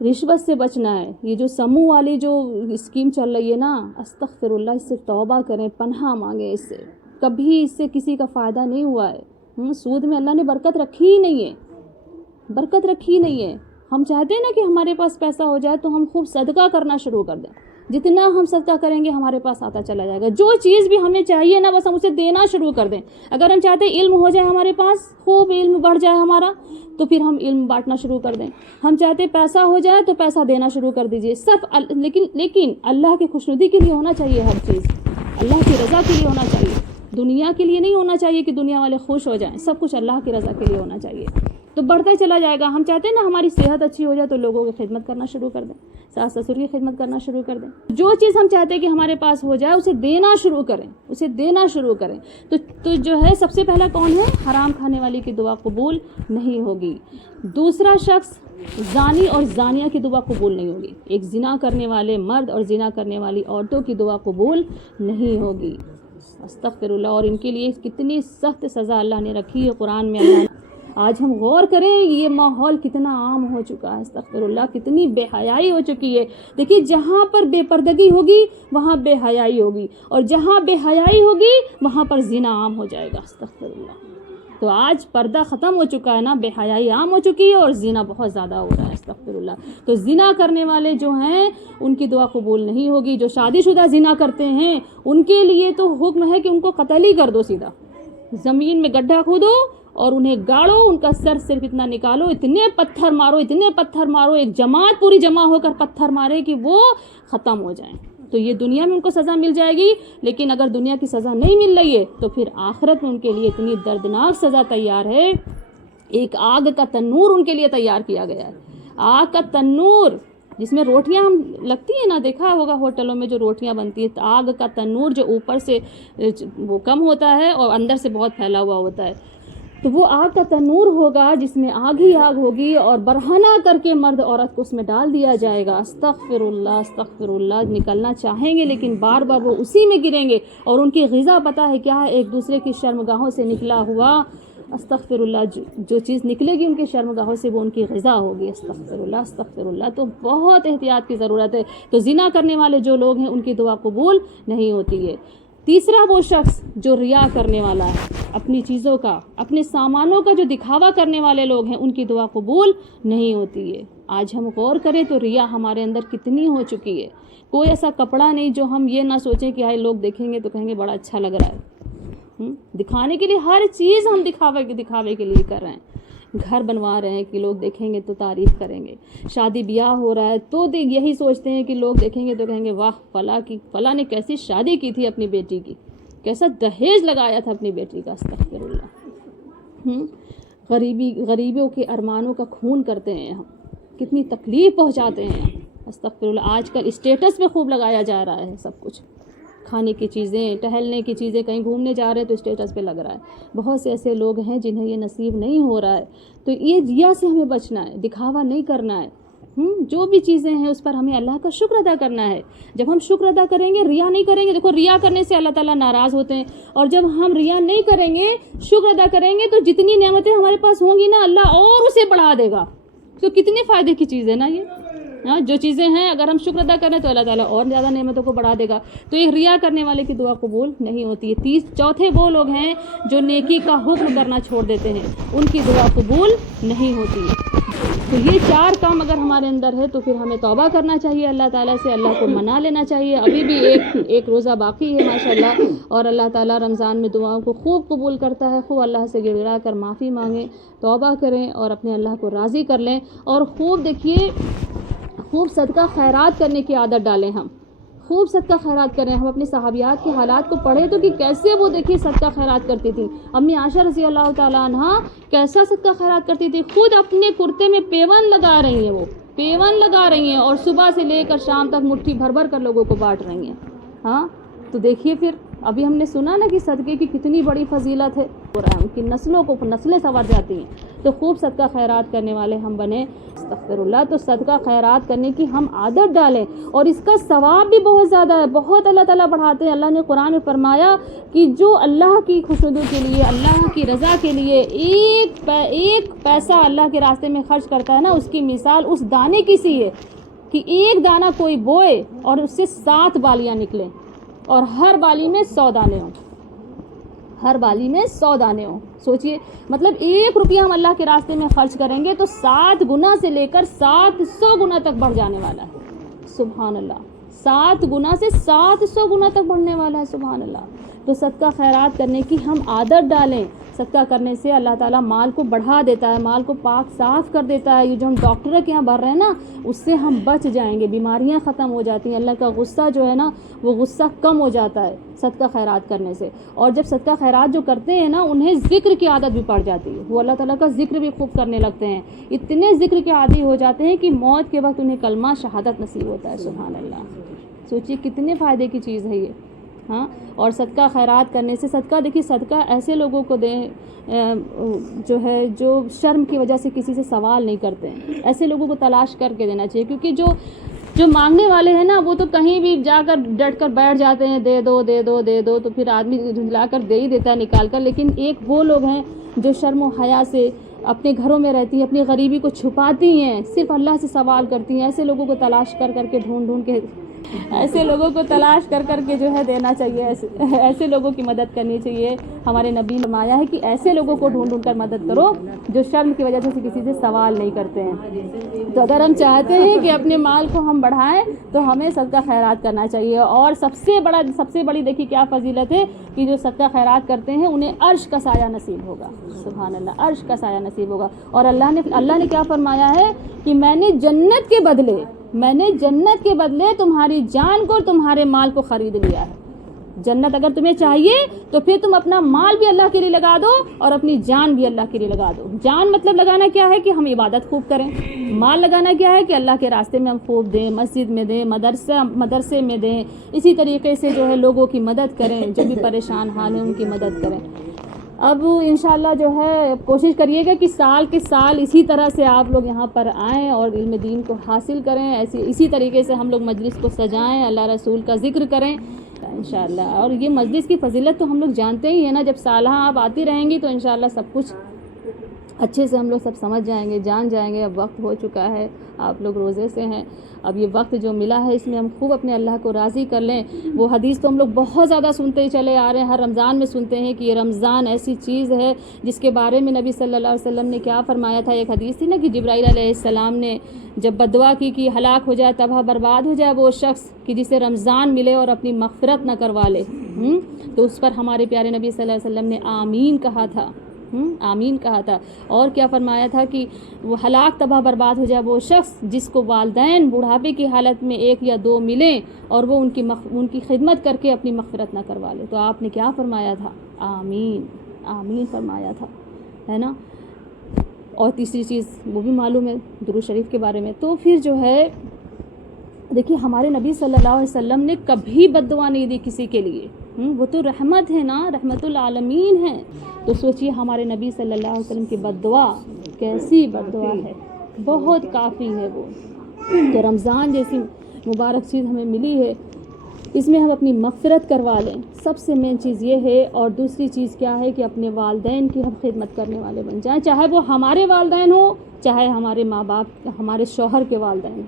رشوت سے بچنا ہے۔ یہ جو سموہ والی جو اسکیم چل رہی ہے نا، استغفر اللہ، اس سے توبہ کریں، پناہ مانگیں اس سے۔ کبھی اس سے کسی کا فائدہ نہیں ہوا ہے۔ سود میں اللہ نے برکت رکھی ہی نہیں ہے، برکت رکھی ہی نہیں ہے۔ ہم چاہتے ہیں نا کہ ہمارے پاس پیسہ ہو جائے تو ہم خوب صدقہ کرنا شروع کر دیں۔ جتنا ہم صدقہ کریں گے ہمارے پاس آتا چلا جائے گا۔ جو چیز بھی ہمیں چاہیے نا بس ہم اسے دینا شروع کر دیں۔ اگر ہم چاہتے ہیں علم ہو جائے ہمارے پاس، خوب علم بڑھ جائے ہمارا، تو پھر ہم علم بانٹنا شروع کر دیں۔ ہم چاہتے ہیں پیسہ ہو جائے تو پیسہ دینا شروع کر دیجئے۔ سب لیکن اللہ کی خوشنودی کے لیے ہونا چاہیے، ہر چیز اللہ کی رضا کے لیے ہونا چاہیے، دنیا کے لیے نہیں ہونا چاہیے کہ دنیا والے خوش ہو جائیں۔ سب کچھ اللہ کی رضا کے لیے ہونا چاہیے، تو بڑھتا ہی چلا جائے گا۔ ہم چاہتے ہیں نا ہماری صحت اچھی ہو جائے تو لوگوں کی خدمت کرنا شروع کر دیں، ساس سسر کی خدمت کرنا شروع کر دیں۔ جو چیز ہم چاہتے ہیں کہ ہمارے پاس ہو جائے اسے دینا شروع کریں، اسے دینا شروع کریں۔ تو جو ہے سب سے پہلا کون ہے؟ حرام کھانے والی کی دعا قبول نہیں ہوگی۔ دوسرا شخص زانی اور زانیہ کی دعا قبول نہیں ہوگی۔ ایک زنا کرنے والے مرد اور زنا کرنے والی عورتوں کی دعا قبول نہیں ہوگی۔ استغفر اللہ۔ اور ان کے لیے کتنی سخت سزا اللہ نے رکھی ہے قرآن میں۔ اللہ نے آج ہم غور کریں یہ ماحول کتنا عام ہو چکا ہے، استغفر اللہ، کتنی بے حیائی ہو چکی ہے۔ دیکھیے جہاں پر بے پردگی ہوگی وہاں بے حیائی ہوگی، اور جہاں بے حیائی ہوگی وہاں پر زنا عام ہو جائے گا، استغفر اللہ۔ تو آج پردہ ختم ہو چکا ہے نا، بے حیائی عام ہو چکی ہے اور زنا بہت زیادہ ہو رہا ہے، استغفر اللہ۔ تو زنا کرنے والے جو ہیں ان کی دعا قبول نہیں ہوگی۔ جو شادی شدہ زنا کرتے ہیں ان کے لیے تو حکم ہے کہ ان کو قتل ہی کر دو، سیدھا زمین میں گڈھا کھودو اور انہیں گاڑو، ان کا سر صرف اتنا نکالو، اتنے پتھر مارو، ایک جماعت پوری جمع ہو کر پتھر مارے کہ وہ ختم ہو جائیں۔ تو یہ دنیا میں ان کو سزا مل جائے گی، لیکن اگر دنیا کی سزا نہیں مل رہی ہے تو پھر آخرت میں ان کے لیے اتنی دردناک سزا تیار ہے۔ ایک آگ کا تنور ان کے لیے تیار کیا گیا ہے، آگ کا تنور جس میں روٹیاں ہم لگتی ہیں نا، دیکھا ہوگا ہوٹلوں میں جو روٹیاں بنتی ہے، آگ کا تنور جو اوپر سے وہ کم ہوتا ہے اور اندر سے بہت پھیلا ہوا ہوتا ہے، تو وہ آگ کا تنور ہوگا جس میں آگ ہی آگ ہوگی، اور برہنہ کر کے مرد عورت کو اس میں ڈال دیا جائے گا۔ استغفر اللہ، نکلنا چاہیں گے لیکن بار بار وہ اسی میں گریں گے، اور ان کی غذا پتہ ہے کیا ہے؟ ایک دوسرے کی شرمگاہوں سے نکلا ہوا استغفر اللہ، جو چیز نکلے گی ان کے شرمگاہوں سے وہ ان کی غذا ہوگی. استغفر اللہ استغفر اللہ. تو بہت احتیاط کی ضرورت ہے. تو زنا کرنے والے جو لوگ ہیں ان کی دعا قبول نہیں ہوتی ہے. تیسرا وہ شخص جو ریا کرنے والا ہے، اپنی چیزوں کا، اپنے سامانوں کا جو دکھاوا کرنے والے لوگ ہیں ان کی دعا قبول نہیں ہوتی ہے. آج ہم غور کریں تو ریا ہمارے اندر کتنی ہو چکی ہے. کوئی ایسا کپڑا نہیں جو ہم یہ نہ سوچیں کہ آئے لوگ دیکھیں گے تو کہیں گے بڑا اچھا لگ رہا ہے. دکھانے کے لیے ہر چیز ہم دکھاوے کے لیے کر رہے ہیں. گھر بنوا رہے ہیں کہ لوگ دیکھیں گے تو تعریف کریں گے. شادی بیاہ ہو رہا ہے تو یہی سوچتے ہیں کہ لوگ دیکھیں گے تو کہیں گے واہ فلاں نے کیسی شادی کی تھی اپنی بیٹی کی، کیسا دہیج لگایا تھا اپنی بیٹی کا. استغفر اللہ. غریبوں کے ارمانوں کا خون کرتے ہیں ہم، کتنی تکلیف پہنچاتے ہیں. استغفر اللہ. آج کل اسٹیٹس پہ خوب لگایا جا رہا ہے سب کچھ، کھانے کی چیزیں، ٹہلنے کی چیزیں، کہیں گھومنے جا رہے ہیں تو اسٹیٹس پہ لگ رہا ہے. بہت سے ایسے لوگ ہیں جنہیں یہ نصیب نہیں ہو رہا ہے. تو یہ ریا سے ہمیں بچنا ہے، دکھاوا نہیں کرنا ہے. جو بھی چیزیں ہیں اس پر ہمیں اللہ کا شکر ادا کرنا ہے. جب ہم شکر ادا کریں گے، ریا نہیں کریں گے. دیکھو ریا کرنے سے اللہ تعالیٰ ناراض ہوتے ہیں، اور جب ہم ریا نہیں کریں گے، شکر ادا کریں گے، تو جتنی نعمتیں ہمارے پاس ہوں گی نا اللہ اور اسے بڑھا دے گا. تو کتنے فائدے کی چیز ہے نا یہ. جو چیزیں ہیں اگر ہم شکر ادا کریں تو اللہ تعالیٰ اور زیادہ نعمتوں کو بڑھا دے گا. تو یہ ریا کرنے والے کی دعا قبول نہیں ہوتی ہے. چوتھے وہ لوگ ہیں جو نیکی کا حکم کرنا چھوڑ دیتے ہیں، ان کی دعا قبول نہیں ہوتی ہے. تو یہ 4 کام اگر ہمارے اندر ہے تو پھر ہمیں توبہ کرنا چاہیے اللہ تعالیٰ سے، اللہ کو منا لینا چاہیے. ابھی بھی ایک روزہ باقی ہے ماشاءاللہ، اور اللہ تعالیٰ رمضان میں دعاؤں کو خوب قبول کرتا ہے. خوب اللہ سے گر گڑا کر معافی مانگیں، توبہ کریں اور اپنے اللہ کو راضی کر لیں. اور خوب دیکھیے، خوب صدقہ خیرات کرنے کی عادت ڈالیں. ہم خوب صدقہ خیرات کریں. ہم اپنے صحابیات کے حالات کو پڑھیں تو کہ کیسے وہ دیکھیے صدقہ خیرات کرتی تھی. امی عائشہ رضی اللہ تعالیٰ عنہ کیسا صدقہ خیرات کرتی تھی. خود اپنے کرتے میں پیون لگا رہی ہیں، وہ پیون لگا رہی ہیں، اور صبح سے لے کر شام تک مٹھی بھر بھر کر لوگوں کو بانٹ رہی ہیں. ہاں تو دیکھیے پھر ابھی ہم نے سنا نا کہ صدقے کی کتنی بڑی فضیلت ہے، ان کی نسلیں سنور جاتی ہیں. تو خوب صدقہ خیرات کرنے والے ہم بنیں. استغفر اللہ. تو صدقہ خیرات کرنے کی ہم عادت ڈالیں، اور اس کا ثواب بھی بہت زیادہ ہے، بہت اللہ تعالیٰ بڑھاتے ہیں. اللہ نے قرآن میں فرمایا کہ جو اللہ کی خوشنودی کے لیے، اللہ کی رضا کے لیے ایک پیسہ اللہ کے راستے میں خرچ کرتا ہے نا، اس کی مثال اس دانے کی سی ہے کہ ایک دانہ کوئی بوئے اور اس سے 7 بالیاں نکلیں، اور ہر بالی میں 100 دانے ہوں. ہر بالی میں 100 دانے ہوں. سوچئے مطلب 1 روپیہ ہم اللہ کے راستے میں خرچ کریں گے تو 7 گنا سے لے کر 700 گنا تک بڑھ جانے والا ہے. سبحان اللہ. 7 گنا سے 700 گنا تک بڑھنے والا ہے. سبحان اللہ. تو صدقہ خیرات کرنے کی ہم عادت ڈالیں. صدقہ کرنے سے اللہ تعالیٰ مال کو بڑھا دیتا ہے، مال کو پاک صاف کر دیتا ہے. یہ جو ہم ڈاکٹر کے یہاں بھر رہے ہیں نا، اس سے ہم بچ جائیں گے، بیماریاں ختم ہو جاتی ہیں. اللہ کا غصہ جو ہے نا وہ غصہ کم ہو جاتا ہے صدقہ خیرات کرنے سے. اور جب صدقہ خیرات جو کرتے ہیں نا انہیں ذکر کی عادت بھی پڑ جاتی ہے. وہ اللہ تعالیٰ کا ذکر بھی خوب کرنے لگتے ہیں. اتنے ذکر کے عادی ہو جاتے ہیں کہ موت کے وقت انہیں کلمہ شہادت نصیب ہوتا ہے. سبحان اللہ. سوچیے کتنے فائدے کی چیز ہے یہ. ہاں. اور صدقہ خیرات کرنے سے، صدقہ دیکھیے صدقہ ایسے لوگوں کو دیں جو شرم کی وجہ سے کسی سے سوال نہیں کرتے ہیں. ایسے لوگوں کو تلاش کر کے دینا چاہیے، کیونکہ جو مانگنے والے ہیں نا وہ تو کہیں بھی جا کر ڈٹ کر بیٹھ جاتے ہیں، دے دو دے دو دے دو، تو پھر آدمی جھنجلا کر دے ہی دیتا ہے نکال کر. لیکن ایک وہ لوگ ہیں جو شرم و حیا سے اپنے گھروں میں رہتی ہیں، اپنی غریبی کو چھپاتی ہیں، صرف اللہ سے سوال کرتی ہیں. ایسے لوگوں کو تلاش کر کر کے ڈھونڈ کے ایسے لوگوں کو تلاش کر کر کے جو ہے دینا چاہیے. ایسے لوگوں کی مدد کرنی چاہیے. ہمارے نبی نے فرمایا ہے کہ ایسے لوگوں کو ڈھونڈ کر مدد کرو جو شرم کی وجہ سے کسی سے سوال نہیں کرتے ہیں. تو اگر ہم چاہتے ہیں کہ اپنے مال کو ہم بڑھائیں تو ہمیں صدقہ خیرات کرنا چاہیے. اور سب سے بڑی دیکھیے کیا فضیلت ہے کہ جو صدقہ خیرات کرتے ہیں انہیں عرش کا سایہ نصیب ہوگا. سبحان اللہ. عرش کا سایہ نصیب ہوگا. اور اللہ نے کیا فرمایا ہے کہ میں نے جنت کے بدلے تمہاری جان کو، تمہارے مال کو خرید لیا ہے. جنت اگر تمہیں چاہیے تو پھر تم اپنا مال بھی اللہ کے لیے لگا دو اور اپنی جان بھی اللہ کے لیے لگا دو. جان مطلب لگانا کیا ہے کہ ہم عبادت خوب کریں. مال لگانا کیا ہے کہ اللہ کے راستے میں ہم خوب دیں، مسجد میں دیں، مدرسے میں دیں. اسی طریقے سے جو ہے لوگوں کی مدد کریں، جو بھی پریشان حال ہیں ان کی مدد کریں. اب انشاءاللہ جو ہے کوشش کریے گا کہ سال کے سال اسی طرح سے آپ لوگ یہاں پر آئیں اور علم دین کو حاصل کریں. اسی طریقے سے ہم لوگ مجلس کو سجائیں، اللہ رسول کا ذکر کریں. انشاءاللہ. اور یہ مجلس کی فضیلت تو ہم لوگ جانتے ہی ہیں نا, جب سالہ آپ آتی رہیں گی تو انشاءاللہ سب کچھ اچھے سے ہم لوگ سب سمجھ جائیں گے, جان جائیں گے. اب وقت ہو چکا ہے, آپ لوگ روزے سے ہیں, اب یہ وقت جو ملا ہے اس میں ہم خوب اپنے اللہ کو راضی کر لیں. وہ حدیث تو ہم لوگ بہت زیادہ سنتے ہی چلے آ رہے ہیں, ہر رمضان میں سنتے ہیں کہ یہ رمضان ایسی چیز ہے جس کے بارے میں نبی صلی اللہ علیہ وسلم نے کیا فرمایا تھا. ایک حدیث تھی نا کہ جبرائیل علیہ السلام نے جب بددعا کی کہ ہلاک ہو جائے, تباہ برباد ہو جائے وہ شخص کہ جسے رمضان ملے اور اپنی مغفرت نہ کروا لے, تو اس پر ہمارے پیارے نبی صلی اللہ علیہ وسلم نے آمین کہا تھا. آمین کہا تھا. اور کیا فرمایا تھا کہ وہ ہلاک تباہ برباد ہو جائے وہ شخص جس کو والدین بڑھاپے کی حالت میں 1 یا 2 ملیں اور وہ ان کی خدمت کر کے اپنی مغفرت نہ کروا لے. تو آپ نے کیا فرمایا تھا؟ آمین, آمین فرمایا تھا, ہے نا. اور تیسری چیز وہ بھی معلوم ہے درود شریف کے بارے میں. تو پھر جو ہے دیکھیے ہمارے نبی صلی اللہ علیہ وسلم نے کبھی بد دعا نہیں دی کسی کے لیے. وہ تو رحمت ہے نا, رحمت العالمین ہے. تو سوچئے ہمارے نبی صلی اللہ علیہ وسلم کی بد دعا کیسی بد دعا ہے, بہت کافی ہے وہ. تو رمضان جیسی مبارک چیز ہمیں ملی ہے, اس میں ہم اپنی مغفرت کروا لیں, سب سے مین چیز یہ ہے. اور دوسری چیز کیا ہے کہ اپنے والدین کی ہم خدمت کرنے والے بن جائیں, چاہے وہ ہمارے والدین ہوں, چاہے ہمارے ماں باپ, ہمارے شوہر کے والدین,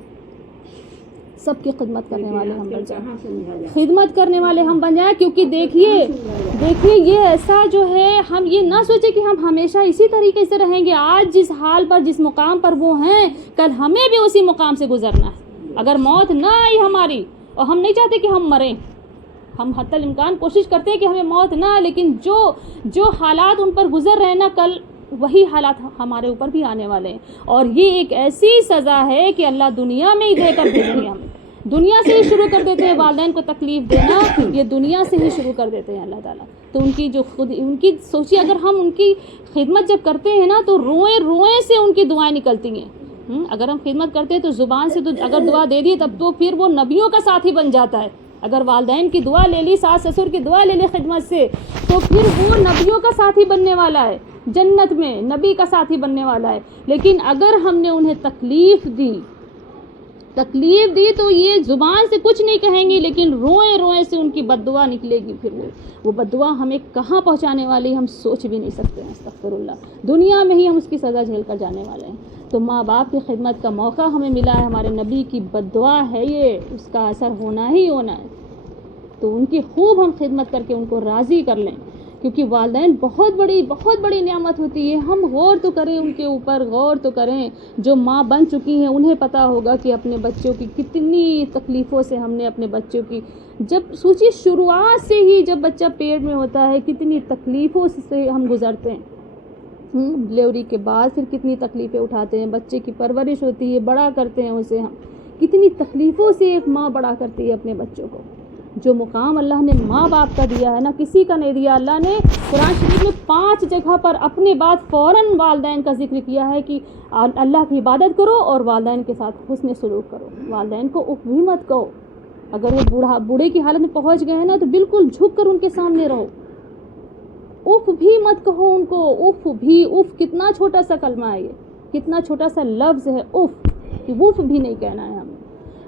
سب کی خدمت کرنے والے ہم بن جائیں, خدمت کرنے والے ہم بن جائیں. کیونکہ دیکھیے یہ ایسا جو ہے, ہم یہ نہ سوچیں کہ ہم ہمیشہ اسی طریقے سے رہیں گے. آج جس حال پر, جس مقام پر وہ ہیں, کل ہمیں بھی اسی مقام سے گزرنا ہے. اگر موت نہ آئی ہماری, اور ہم نہیں چاہتے کہ ہم مریں, ہم حتی الامکان کوشش کرتے ہیں کہ ہمیں موت نہ آئے, لیکن جو حالات ان پر گزر رہے ہیں نا, کل وہی حالات ہمارے اوپر بھی آنے والے ہیں. اور یہ ایک ایسی سزا ہے کہ اللہ دنیا میں ہی دے کر بھیجیں گے. ہمیں دنیا سے ہی شروع کر دیتے ہیں والدین کو تکلیف دینا, یہ دنیا سے ہی شروع کر دیتے ہیں اللہ تعالیٰ. تو ان کی سوچیے, اگر ہم ان کی خدمت جب کرتے ہیں نا تو روئیں سے ان کی دعائیں نکلتی ہیں. اگر ہم خدمت کرتے ہیں تو زبان سے تو اگر دعا دے دی تب تو پھر وہ نبیوں کا ساتھی بن جاتا ہے. اگر والدین کی دعا لے لی, ساس سسر کی دعا لے لی خدمت سے, تو پھر وہ نبیوں کا ساتھی بننے والا ہے, جنت میں نبی کا ساتھی بننے والا ہے. لیکن اگر ہم نے انہیں تکلیف دی تو یہ زبان سے کچھ نہیں کہیں گی, لیکن روئیں سے ان کی بد دعا نکلے گی. پھر وہ بد دعا ہمیں کہاں پہنچانے والی ہم سوچ بھی نہیں سکتے ہیں. استغفر اللہ, دنیا میں ہی ہم اس کی سزا جھیل کر جانے والے ہیں. تو ماں باپ کی خدمت کا موقع ہمیں ملا ہے, ہمارے نبی کی بد دعا ہے یہ, اس کا اثر ہونا ہی ہونا ہے. تو ان کی خوب ہم خدمت کر کے ان کو راضی کر لیں, کیونکہ والدین بہت بڑی نعمت ہوتی ہے. ہم غور تو کریں ان کے اوپر, غور تو کریں. جو ماں بن چکی ہیں انہیں پتہ ہوگا کہ اپنے بچوں کی کتنی تکلیفوں سے ہم نے اپنے بچوں کی, جب سوچیے شروعات سے ہی جب بچہ پیٹ میں ہوتا ہے کتنی تکلیفوں سے ہم گزرتے ہیں. ڈلیوری کے بعد پھر کتنی تکلیفیں اٹھاتے ہیں, بچے کی پرورش ہوتی ہے, بڑا کرتے ہیں اسے ہم, کتنی تکلیفوں سے ایک ماں بڑا کرتی ہے اپنے بچوں کو. جو مقام اللہ نے ماں باپ کا دیا ہے نا, کسی کا نہیں دیا. اللہ نے قرآن شریف میں 5 جگہ پر اپنے بعد فوراً والدین کا ذکر کیا ہے کہ اللہ کی عبادت کرو اور والدین کے ساتھ حسن سلوک کرو. والدین کو اف بھی مت کہو, اگر وہ بوڑھے کی حالت میں پہنچ گئے ہیں نا تو بالکل جھک کر ان کے سامنے رہو. اف بھی مت کہو ان کو, اف کتنا چھوٹا سا کلمہ ہے, یہ کتنا چھوٹا سا لفظ ہے اف بھی نہیں کہنا ہے ہمیں.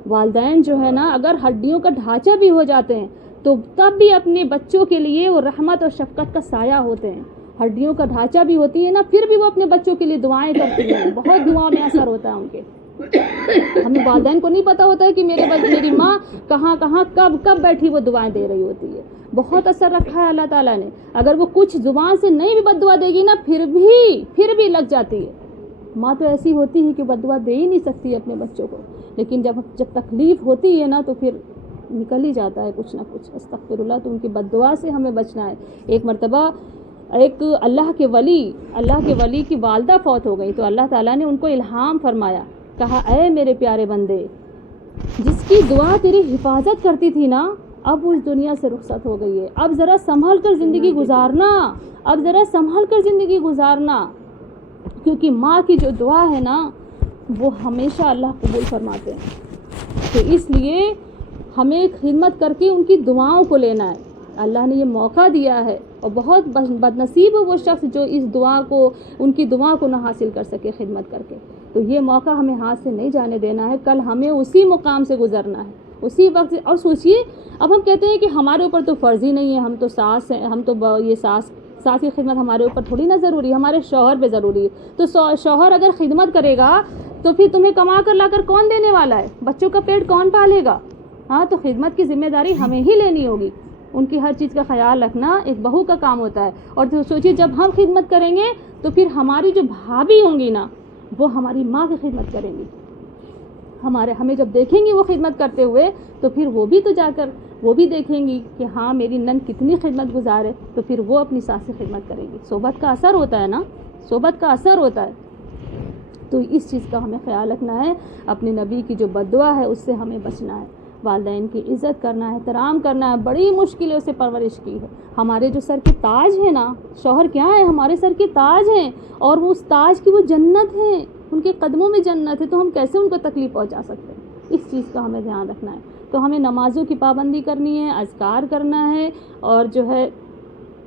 والدین جو ہے نا اگر ہڈیوں کا ڈھانچہ بھی ہو جاتے ہیں تو تب بھی اپنے بچوں کے لیے وہ رحمت اور شفقت کا سایہ ہوتے ہیں. ہڈیوں کا ڈھانچہ بھی ہوتی ہے نا, پھر بھی وہ اپنے بچوں کے لیے دعائیں کرتی ہیں, بہت دعا میں اثر ہوتا ہے ان کے. ہمیں والدین کو نہیں پتہ ہوتا ہے کہ میری ماں کہاں کب بیٹھی وہ دعائیں دے رہی ہوتی ہے. بہت اثر رکھا ہے اللہ تعالیٰ نے. اگر وہ کچھ زبان سے نہیں بھی بد دعا دے گی نا, پھر بھی لگ جاتی ہے. ماں تو ایسی ہوتی ہے کہ بد دعا دے ہی نہیں سکتی اپنے بچوں کو, لیکن جب تکلیف ہوتی ہے نا تو پھر نکل ہی جاتا ہے کچھ نہ کچھ. استغفر اللہ. تو ان کی بد دعا سے ہمیں بچنا ہے. ایک مرتبہ ایک اللہ کے ولی کی والدہ فوت ہو گئی, تو اللہ تعالیٰ نے ان کو الہام فرمایا, کہا اے میرے پیارے بندے, جس کی دعا تیری حفاظت کرتی تھی نا, اب وہ اس دنیا سے رخصت ہو گئی ہے. اب ذرا سنبھل کر زندگی گزارنا, کیونکہ ماں کی جو دعا ہے نا وہ ہمیشہ اللہ قبول فرماتے ہیں. تو اس لیے ہمیں خدمت کر کے ان کی دعاؤں کو لینا ہے. اللہ نے یہ موقع دیا ہے, اور بہت بد نصیب ہے وہ شخص جو ان کی دعا کو نہ حاصل کر سکے خدمت کر کے. تو یہ موقع ہمیں ہاتھ سے نہیں جانے دینا ہے. کل ہمیں اسی مقام سے گزرنا ہے. اسی وقت. اور سوچیے اب ہم کہتے ہیں کہ ہمارے اوپر تو فرض ہی نہیں ہے, ہم تو ساس ہیں, ہم تو یہ ساس کی خدمت ہمارے اوپر تھوڑی نہ ضروری ہے, ہمارے شوہر پہ ضروری ہے. تو شوہر اگر خدمت کرے گا تو پھر تمہیں کما کر لا کر کون دینے والا ہے, بچوں کا پیٹ کون پالے گا؟ ہاں, تو خدمت کی ذمہ داری ہمیں ہی لینی ہوگی. ان کی ہر چیز کا خیال رکھنا ایک بہو کا کام ہوتا ہے. اور تو سوچیے جب ہم خدمت کریں گے تو پھر ہماری جو بھابھی ہوں گی نا وہ ہماری ماں کی خدمت کریں گی. ہمیں جب دیکھیں گی وہ خدمت کرتے ہوئے تو پھر وہ بھی تو جا کر وہ بھی دیکھیں گی کہ ہاں میری نند کتنی خدمت گزار ہے, تو پھر وہ اپنی ساس کی خدمت کریں گی. صحبت کا اثر ہوتا ہے نا, صحبت کا اثر ہوتا ہے. تو اس چیز کا ہمیں خیال رکھنا ہے. اپنے نبی کی جو بددعا ہے اس سے ہمیں بچنا ہے. والدین کی عزت کرنا ہے, احترام کرنا ہے. بڑی مشکلوں سے پرورش کی ہے. ہمارے جو سر کے تاج ہیں نا, شوہر کیا ہے, ہمارے سر کے تاج ہیں, اور وہ اس تاج کی وہ جنت ہے, ان کے قدموں میں جنت ہے. تو ہم کیسے ان کو تکلیف پہنچا سکتے ہیں؟ اس چیز کا ہمیں دھیان رکھنا ہے. تو ہمیں نمازوں کی پابندی کرنی ہے, اذکار کرنا ہے. اور جو ہے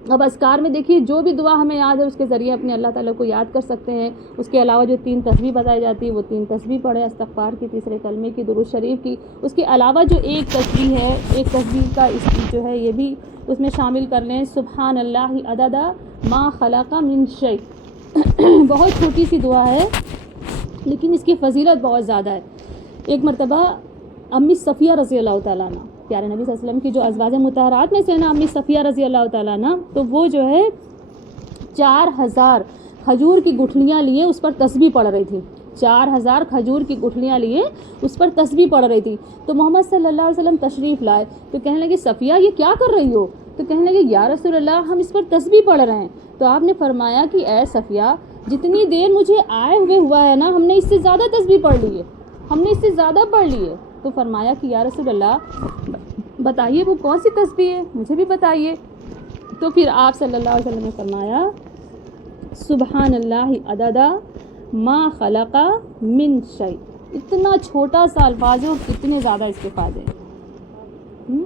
اب اذکار میں دیکھیے جو بھی دعا ہمیں یاد ہے اس کے ذریعے اپنے اللہ تعالیٰ کو یاد کر سکتے ہیں. اس کے علاوہ جو 3 تسبیح بتائی جاتی ہے وہ 3 تسبیح پڑھیں, استغفار کی, تیسرے کلمے کی, درود شریف کی. اس کے علاوہ جو ایک تسبیح ہے, ایک تسبیح کا جو ہے یہ بھی اس میں شامل کر لیں, سبحان اللہ عدد ما خلق من شیء. بہت چھوٹی سی دعا ہے لیکن اس کی فضیلت بہت زیادہ ہے. ایک مرتبہ امی صفیہ رضی اللہ تعالیٰ عنہ, پیارے نبی صلی اللہ علیہ وسلم کی جو ازواج مطہرات میں سے نا امی صفیہ رضی اللہ تعالیٰ عنہ, تو وہ جو ہے 4000 کھجور کی گٹھلیاں لیے اس پر تسبیح پڑھ رہی تھی. 4000 کھجور کی گٹھلیاں لیے اس پر تسبیح پڑھ رہی تھی. تو محمد صلی اللہ علیہ وسلم تشریف لائے تو کہنے لگے صفیہ یہ کیا کر رہی ہو؟ تو کہنے لگے یا رسول اللہ ہم اس پر تسبیح پڑھ رہے ہیں. تو آپ نے فرمایا کہ اے صفیہ جتنی دیر مجھے آئے ہوئے ہوا ہے نا ہم نے اس سے زیادہ تسبیح پڑھ لی ہے, ہم نے اس سے زیادہ پڑھ لی ہے. تو فرمایا کہ یا رسول اللہ بتائیے وہ کون سی تسبیح ہے, مجھے بھی بتائیے. تو پھر آپ صلی اللہ علیہ وسلم نے فرمایا سبحان اللہ عدد ما خلق من شیء. اتنا چھوٹا سا الفاظ ہے اور کتنے زیادہ اس کے فائدے ہیں.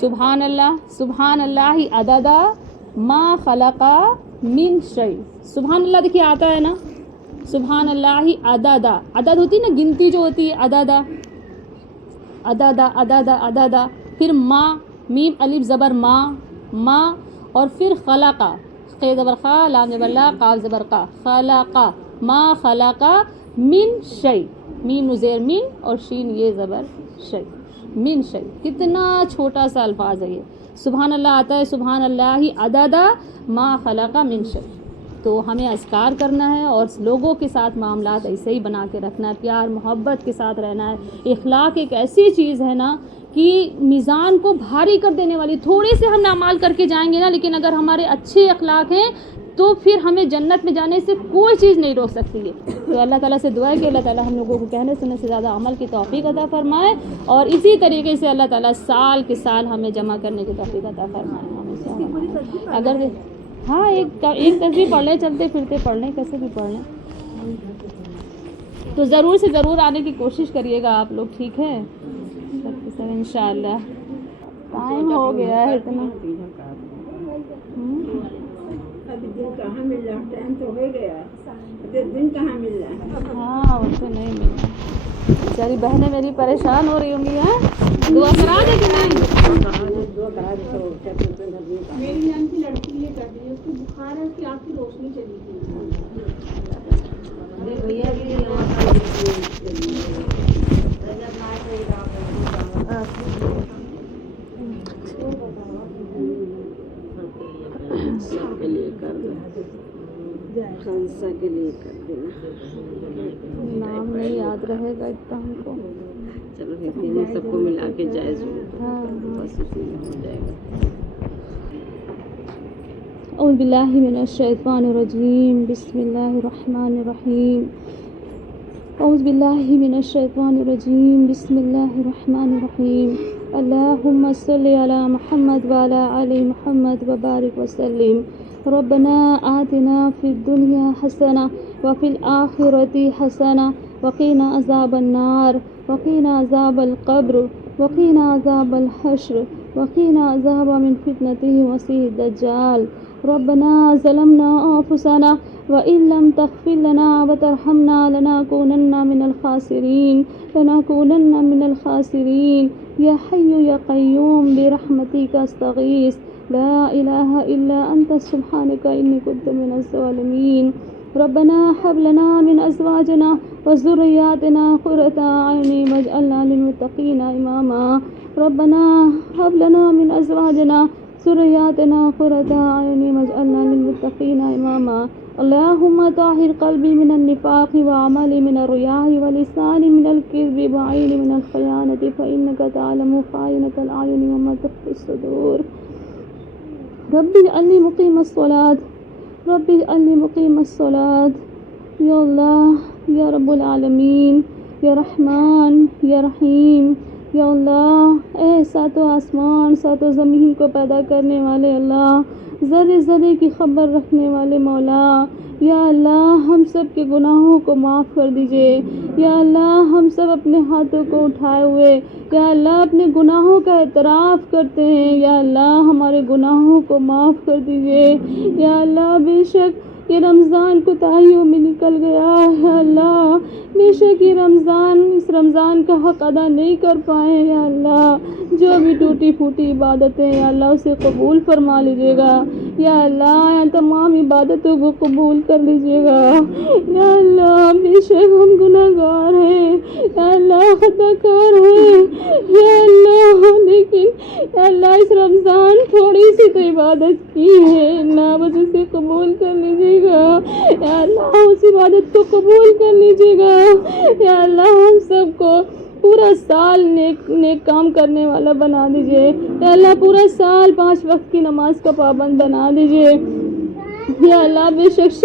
سبحان اللہ عدد ما خلق من شیء. سبحان اللہ دیکھیے آتا ہے نا, سبحان اللہ عدد, عدد ہوتی ہے نا گنتی جو ہوتی ہے, عدد. پھر ما, میم الف زبر ما, اور پھر خلقا, خے زبر خا, لام زبر لا, قاف زبر قا, خلقا, ما خلقا من شیء, میم زیر مین اور شین یہ زبر شیء, من شیء. کتنا چھوٹا سا الفاظ ہے یہ. سبحان اللہ آتا ہے سبحان اللہ عدد ما خلق من شیء. تو ہمیں اذکار کرنا ہے اور لوگوں کے ساتھ معاملات ایسے ہی بنا کے رکھنا ہے, پیار محبت کے ساتھ رہنا ہے. اخلاق ایک ایسی چیز ہے نا کہ میزان کو بھاری کر دینے والی. تھوڑے سے ہم اعمال کر کے جائیں گے نا, لیکن اگر ہمارے اچھے اخلاق ہیں تو پھر ہمیں جنت میں جانے سے کوئی چیز نہیں روک سکتی ہے. تو اللہ تعالیٰ سے دعا ہے کہ اللہ تعالیٰ ہم لوگوں کو کہنے سننے سے زیادہ عمل کی توفیق عطا فرمائے, اور اسی طریقے سے اللہ تعالیٰ سال کے سال ہمیں جمع کرنے کی توفیق عطا فرمائے. اگر ہاں ایک تصویر پڑھ لیں, چلتے پھرتے پڑھ لیں, کیسے بھی پڑھ لیں. تو ضرور سے ضرور آنے کی کوشش کریے گا آپ لوگ, ٹھیک ہے سر انشاءاللہ. ٹائم ہو گیا ہے اتنا. دن کہاں مل رہا, ٹائم تو ہو گیا, دن کہاں مل رہا. ہاں وہ تو نہیں مل رہا. بیچاری بہنیں میری پریشان ہو رہی ہوں گی. ہاں دعا کرا دے کہ نہیں؟ میری نان کی لڑکی یہ کر رہی ہے, اس کو بخار ہے, اس کی آنکھ کی روشنی چلی گئی. بھیا بھی کے لیے کر دینا, خالصہ کے لیے کر دینا. نام نہیں یاد رہے گا اتنا ہم کو. چلو پھر سب کو ملا کے جائز بس اسی میں ہو جائے گا. اعوذ باللہ من الشیطان الرجیم, بسم اللہ الرحمن الرحیم. اعوذ باللہ من الشیطان الرجیم, بسم اللہ الرحمن الرحیم. اللہم صلی علی محمد وعلی آل محمد وبارک وسلم. ربنا آتنا فی الدنیا حسنہ وفی الآخرۃ حسنہ وقنا عذاب النار وقنا عذاب القبر وقنا عذاب الحشر وقنا عذاب من فتنة المسیح الدجال. ربنا ظلمنا أنفسنا وإن لم تغفر لنا وترحمنا لنكونن من الخاسرين يا حي يا قيوم برحمتك أستغيث لا إله إلا أنت سبحانك إني كنت من الظالمين ربنا هب لنا من أزواجنا وذرياتنا قرة أعين واجعلنا للمتقين إماما ربنا هب لنا من أزواجنا ذرياتنا قرة أعين واجعلنا للمتقين إماما اللهم طهر قلبي من النفاق وعملي من الرياء ولساني من الكذب وعيني من الخيانة فإنك تعلم خائنة الأعين وما تخفي الصدور ربي اجعلني مقيم الصلاة یا اللہ یا رب العالمین یا رحمان یا رحیم یا اللہ، اے ساتوں آسمان ساتوں زمین کو پیدا کرنے والے اللہ، ذرے ذرے کی خبر رکھنے والے مولا، یا اللہ ہم سب کے گناہوں کو معاف کر دیجئے، یا اللہ ہم سب اپنے ہاتھوں کو اٹھائے ہوئے یا اللہ اپنے گناہوں کا اعتراف کرتے ہیں، یا اللہ ہمارے گناہوں کو معاف کر دیجئے، یا اللہ بے شک یہ رمضان کوتاہیوں میں نکل گیا ہے، یا اللہ بے شک یہ اس رمضان کا حق ادا نہیں کر پائے، یا اللہ جو بھی ٹوٹی پھوٹی عبادتیں یا اللہ اسے قبول فرما لیجیے گا، یا اللہ تمام عبادتوں کو قبول کر لیجیے گا، یا اللہ بے شک ہم گناہ گار ہیں، یا اللہ خطا کار ہیں، یا اللہ لیکن یا اللہ اس رمضان تھوڑی سی تو عبادت کی ہے، اللہ بس اسے قبول کر لیجیے گا، یا اللہ اس عبادت کو قبول کر لیجیے گا، یا اللہ ہم سب کو پورا سال نیک کام کرنے والا بنا دیجیے، یا اللہ پورا سال 5 وقت کی نماز کا پابند بنا دیجیے، یا اللہ بے شک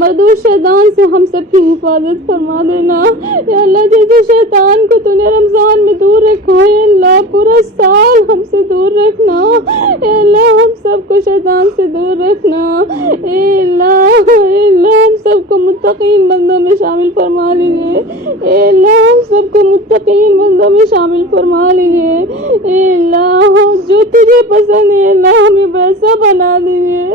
مردود شیطان سے ہم سب کی حفاظت فرما دینا، یا اللہ جیسے شیطان کو تو نے رمضان میں دور رکھا ہے، اللہ پورا سال ہم سے دور رکھنا، اے اللہ ہم سب کو شیطان سے دور رکھنا، اے اللہ ہم سب کو متقین بندوں میں شامل فرما لیجیے، اے اللہ ہم سب کو متقین بندوں میں شامل فرما لیجیے، اے اللہ جو تجھے پسند ہے اللہ ہمیں ویسا بنا دیجیے،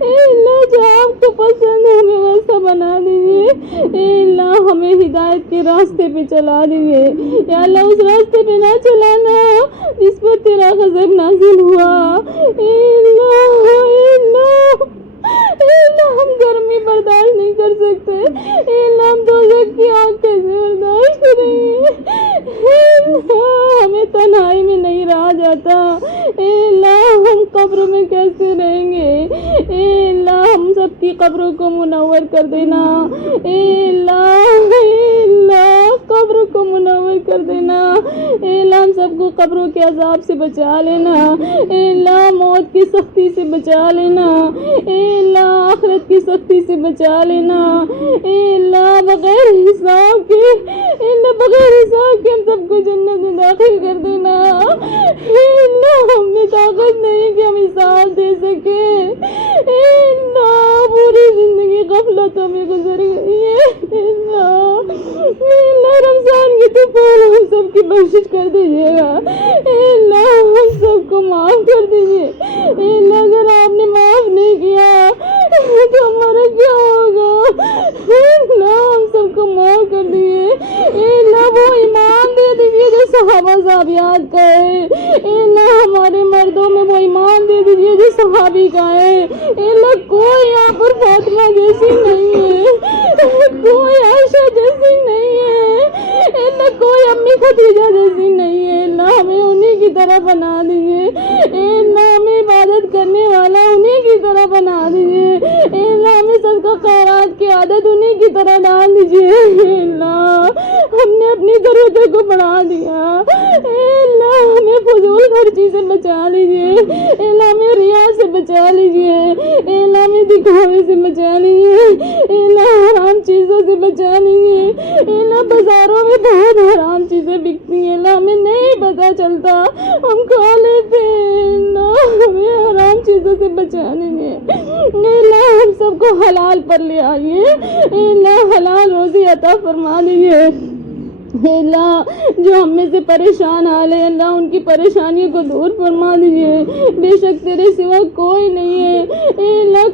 اے اللہ جو آپ کو پسند ہے ہمیں ویسا بنا دیجیے، اے اللہ ہمیں ہدایت کے راستے پہ چلا دیجیے، یا اللہ اس راستے پہ نہ چلانا جس پر تیرا غضب نازل ہوا، اے اللہ ہم گرمی برداشت نہیں کر سکتے، اے اللہ ہم دوزخ کی آگ کیسے برداشت کریں گے، اے اللہ ہمیں تنہائی میں نہیں رہا جاتا، اے اللہ ہم قبر میں کیسے رہیں گے، اے اللہ ہم سب کی قبروں کو منور کر دینا، اے اللہ قبر کو منور کر دینا، اے اللہ ہم سب کو قبروں کے عذاب سے بچا لینا، اے اللہ موت کی سختی سے بچا لینا، اے اللہ آخرت کی سختی سے بچا لینا، اے اللہ بغیر حساب کے ہم سب کو جنت میں داخل کر دینا، اے اللہ ہم میں طاقت نہیں کہ ہم حساب دے سکے، اے اللہ پوری زندگی غفلتوں میں گزر گئی ہے، اے اللہ رمضان کی تو پہلے ہم سب کی بخشش کر دیجیے گا، اے اللہ ہم سب کو معاف کر دیجیے، اے اللہ اگر آپ نے معاف نہیں کیا تو ہمارا کیا ہوگا، اے اللہ ہم سب کو معاف کر دیجیے، اے اللہ وہ ایمان دے دیجیے جو صحابہ صحابیات کا ہے، اے اللہ ہمارے مردوں میں وہ ایمان دے دیجیے جو صحابی کا ہے، اے اللہ کوئی یہاں پر فاطمہ جیسی نہیں ہے، کوئی عائشہ جیسی نہیں ہے، اے اللہ کوئی امی خدیجہ جیسی نہیں ہے، اللہ ہمیں انہی کی طرح بنا دیجیے، اے اللہ ہمیں عبادت کرنے والا انہی کی طرح بنا دیجیے، اے اللہ ہمیں صدقہ خیرات کی عادت انہی کی طرح ڈال دیجیے، اے اللہ ہم نے اپنی ضرورتوں کو بڑھا دیا، اے اللہ ہمیں فضول خرچی سے بچا لیجیے، اے اللہ ہمیں ریا سے بچا لیجیے، اے اللہ ہمیں دکھاوے سے بچا لیجیے، اے اللہ حرام چیزوں سے بچا لیجیے، اے اللہ بازاروں میں بہت حرام چیزیں بکتی ہیں، اللہ ہمیں نہیں پتہ چلتا ہم کھا لیتے ہیں، اللہ ہمیں حرام چیزوں سے بچا لیجیے، اے اللہ ہم سب کو حلال پر لے آئیے، اے اللہ حلال روزی عطا فرما دیجیے، اے اللہ جو ہم میں سے پریشان حال ہے اللہ ان کی پریشانیوں کو دور فرما دیجیے، بے شک تیرے سوا کوئی نہیں ہے، اے اللہ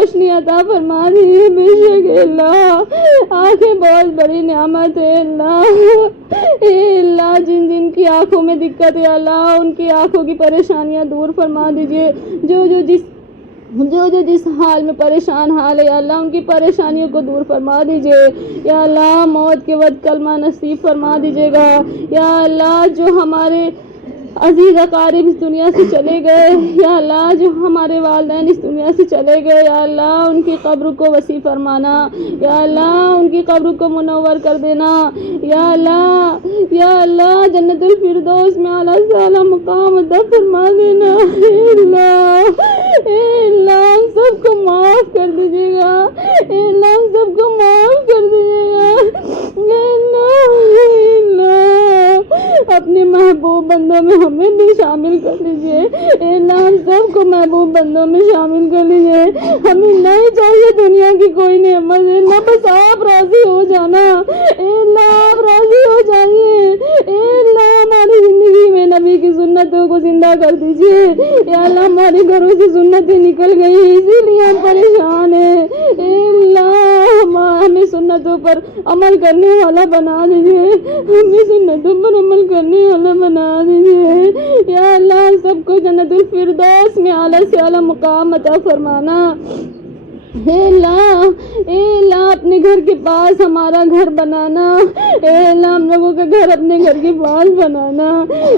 روشنی عطا فرما دیجیے۔ بے شک اللہ آنکھیں بہت بڑی نعمت ہے اللہ، اے اللہ جن جن کی آنکھوں میں دقت ہے اللہ ان کی آنکھوں کی پریشانیاں دور فرما دیجیے، جو جس حال میں پریشان حال ہے یا اللہ ان کی پریشانیوں کو دور فرما دیجیے۔ یا اللہ موت کے وقت کلمہ نصیب فرما دیجیے گا۔ یا اللہ جو ہمارے عزیز اقارب اس دنیا سے چلے گئے، یا اللہ جو ہمارے والدین اس دنیا سے چلے گئے، یا اللہ ان کی قبر کو وسیع فرمانا، یا اللہ ان کی قبر کو منور کر دینا، یا اللہ جنت الفردوس میں اعلیٰ سے اعلیٰ مقام عطا فرما دینا۔ اے اللہ ہم سب کو معاف کر دیجیے گا، اے اللہ ہم سب کو معاف کر دیجیے گا، اے اللہ اپنے محبوب بندوں میں ہمیں بھی شامل کر لیجیے، اے اللہ ہم سب کو محبوب بندوں میں شامل کر لیجیے۔ ہمیں نہیں چاہیے دنیا کی کوئی نعمت، اے اللہ بس آپ راضی ہو جانا، اے اللہ آپ راضی ہو جائیے، اے اللہ ہماری زندگی میں نبی کی سنتوں کو زندہ کر دیجیے۔ یا اللہ ہمارے گھروں سے سنتیں نکل گئی اسی لیے ہم پریشان ہیں، اے اللہ ہمیں سنتوں پر عمل کرنے والا بنا دیجیے، ہمیں سنتوں پر عمل کرنے والا بنا دیجیے۔ یا اللہ سب کو جنت الفردوس میں اعلیٰ سے اعلیٰ مقام عطا فرمانا۔ اے اللہ اپنے گھر کے پاس ہمارا گھر بنانا، اے اللہ ہم لوگوں کا گھر اپنے گھر کے پاس بنانا،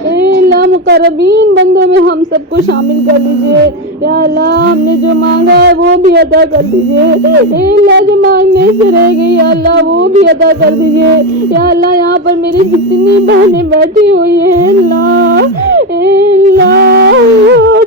اے اللہ مقربین بندوں میں ہم سب کو شامل کر لیجیے۔ یا اللہ ہم نے جو مانگا ہے وہ بھی عطا کر دیجیے، اے اللہ جو مانگنے سے رہ گئی یا اللہ وہ بھی عطا کر دیجیے۔ یا اللہ یہاں پر میری جتنی بہنیں بیٹھی ہوئی ہیں اللہ، اے اللہ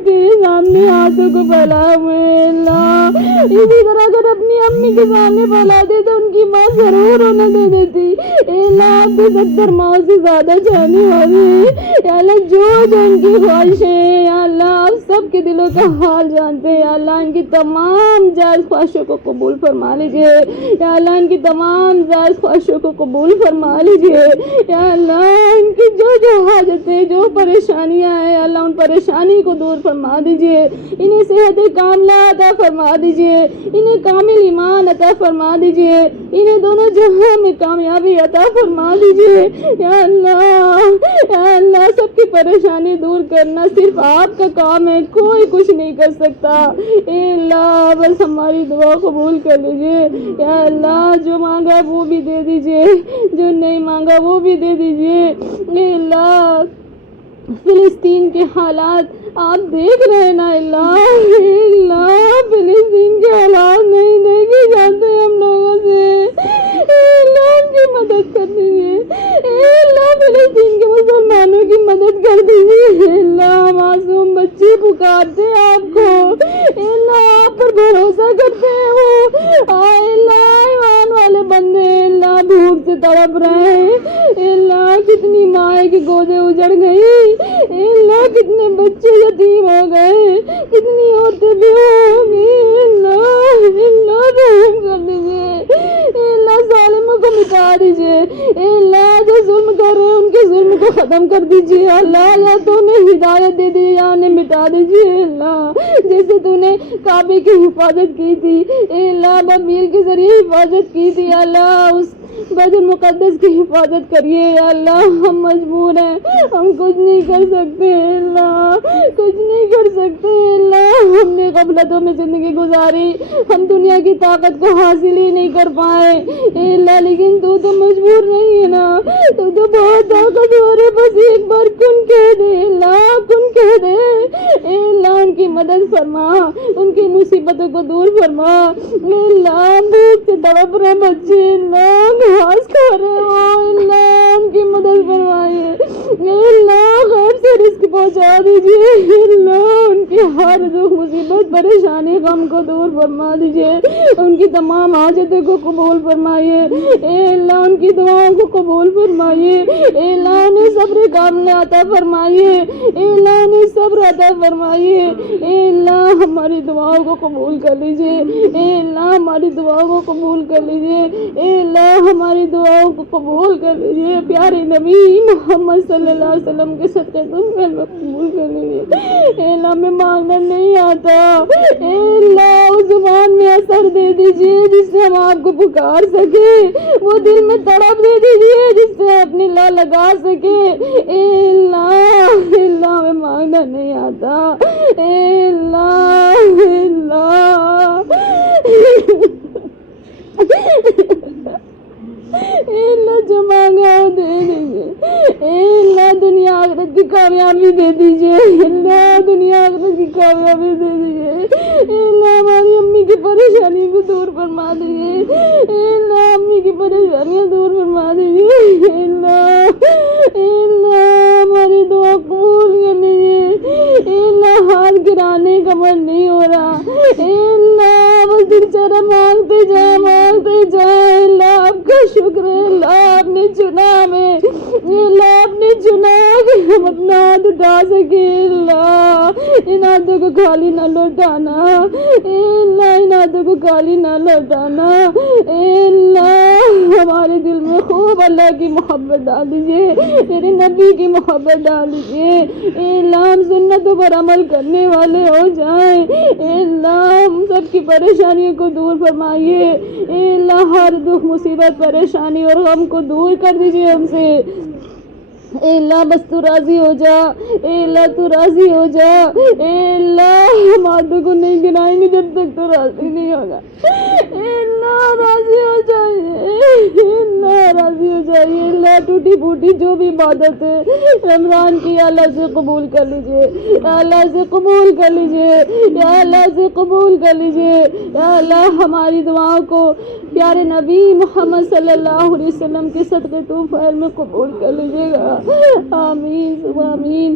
تیرے سامنے ہاتھوں کو پھیلائے ہوئے ہیں اللہ، اسی طرح اگر اپنی امی کے سامنے پھیلاتے تو ان کی ماں ضرور رونا دے دیتی، اے اللہ آپ تو 70 ماں سے زیادہ چاہنے والی ہے۔ یا اللہ جو ان کی خواہشیں ہیں یا اللہ آپ سب کے دلوں کا حال جانتے ہیں، یا اللہ ان کی تمام جائز خواہشوں کو قبول فرما لیجیے، یا اللہ ان کی تمام جائز خواہشوں کو قبول فرما لیجیے۔ یا اللہ ان کی جو حاجتیں جو پریشانیاں ہیں یا اللہ ان پریشانی کو دور فرما دیجیے، انہیں صحت کاملہ عطا فرما دیجیے، انہیں کامل ایمان عطا فرما دیجیے، انہیں دونوں جہاں میں کامیابی عطا فرما دیجیے۔ یا اللہ سب کی پریشانی دور کرنا صرف آپ کا کام ہے، کوئی کچھ نہیں کر سکتا، اے اللہ بس ہماری دعا قبول کر لیجیے۔ یا اللہ جو مانگا وہ بھی دے دیجیے، جو نہیں مانگا وہ بھی دے دیجیے۔ اے اللہ فلسطین کے حالات آپ دیکھ رہے ہیں نا اللہ فلسطین کے حالات نہیں دیکھے جاتے ہم لوگوں سے، اللہ ان کی مدد کر دیجیے، اللہ فلسطین کے مسلمانوں کی مدد کر دیجیے۔ اللہ معصوم بچے پکارتے ہیں آپ کو، اللہ آپ پر بھروسہ کرتے ہیں وہ، اللہ ایمان والے بندے اللہ بھوک سے تڑپ رہے ہیں، اللہ کتنی مائیں کی گودیں اجڑ گئی، اللہ کتنے بچے یتیم ہو گئے، کتنی عورتیں بھی ہو گئی، اللہ رحم کر دیجیے، اللہ ظالموں کو مٹا دیجیے، اللہ جو ظلم کر رہے ہیں ان کے ظلم کو ختم کر دیجیے، اللہ تو انہیں ہدایت دے دی یا انہیں مٹا دیجیے، اللہ جیسے تو نے کعبے کی حفاظت کی تھی، اللہ بابیل کے ذریعے حفاظت کی تھی، اللہ اس بیت المقدس کی حفاظت کریے۔ یا اللہ ہم مجبور ہیں، ہم کچھ نہیں کر سکتے، اللہ کچھ نہیں کر سکتے، اللہ ہم نے غفلتوں میں زندگی گزاری، ہم دنیا کی طاقت کو حاصل ہی نہیں کر پائے، اے اللہ لیکن تو مجبور نہیں ہے نا، تو بہت طاقتور ہے، بس ایک بار کن کہہ دے، اللہ کن کہہ دے، اے اللہ ان کی مدد فرما، ان کی مصیبتوں کو دور فرما، اے اللہ بھوک سے تڑپ رہے بچے اللہ گھاس کھا رہے ہو، اللہ ان کی مدد فرمائیے، اے اللہ غیب سے رزق پہنچا دیجیے، اللہ ان کی ہر دکھ مصیبت پریشانی غم کو دور فرما دیجیے، ان کی تمام حاجتوں کو قبول فرمائیے، اے اللہ ان کی دعاؤں کو قبول فرمائیے، اے اللہ انہیں صبر کامل عطا فرمائیے، اے اللہ انہیں صبر عطا فرمائیے، اے اللہ ہماری دعاؤں کو قبول کر لیجیے، اے اللہ ہماری دعاؤں کو قبول کر لیجیے، اے اللہ ہماری دعاؤں کو قبول کر لیجیے، پیارے نبی محمد صلی اللہ علیہ وسلم کے صدقے تم قبول کر لیجیے، اے اللہ ہمیں مانگنا نہیں آتا، اے اللہ اس زبان میں سفر دے دیجئے جس سے ہم آپ کو پکار سکے، وہ دل میں تڑپ دے دیجئے جس سے اپنی لا لگا سکے۔ اے اللہ، اے اللہ ہمیں مانگنا نہیں آتا، اے اللہ، اے اللہ، اے اللہ جو مانگا وہ دے دیجئے، اے اللہ دنیا آخرت کی کامیابی دے دیجئے، اے اللہ دنیا آخرت کی کامیابی دے دیجئے، اے اللہ ہماری امی کی پریشانیوں کو دور فرما دیجئے، اے اللہ امی کی پریشانیاں دور فرما دیجئے، اے اللہ، اے اللہ ہماری دعا قبول کر لیجئے، اے اللہ ہاتھ گرانے کا من نہیں ہو رہا، اے اللہ بس بچارا مانگتے جائے، اللہ آپ کا شکر ہے، اللہ آپ نے چنا ہمیں، اللہ آپ نے چنا کہ ہم اپنا ہاتھ اٹھا سکے، اللہ ان ہاتھوں کو خالی نہ لوٹانا، اے اللہ ان ہاتھوں کو خالی نہ لوٹانا، اے اللہ ہمارے دل میں خوب اللہ کی محبت ڈال دیجیے، تیرے نبی کی محبت ڈال دیجیے، اے اللہ ہم سنتوں پر عمل کرنے والے ہو جائیں، اے اللہ ہم سب کی پریشانیوں کو دور فرمائیے، اے اللہ ہر دکھ مصیبت پریشانی اور غم کو دور کر دیجیے ہم سے، اے اللہ بس تو راضی ہو جا، اے اللہ تو راضی ہو جا، اے اللہ ہم ہاتھوں کو نہیں گرائیں گے جب تک تو راضی نہیں ہوگا، اے اللہ راضی ہو جائیے، اے اللہ راضی ہو جائیے، اللہ ٹوٹی پھوٹی جو بھی عبادت ہے رمضان کی یا اللہ سے قبول کر لیجیے، یا اللہ سے قبول کر لیجیے، یا اللہ سے قبول کر لیجیے، یا اللہ ہماری دعاؤں کو پیارے نبی محمد صلی اللہ علیہ وسلم کے صدقے طوفیل میں قبول کر لیجیے گا، آمین آمین۔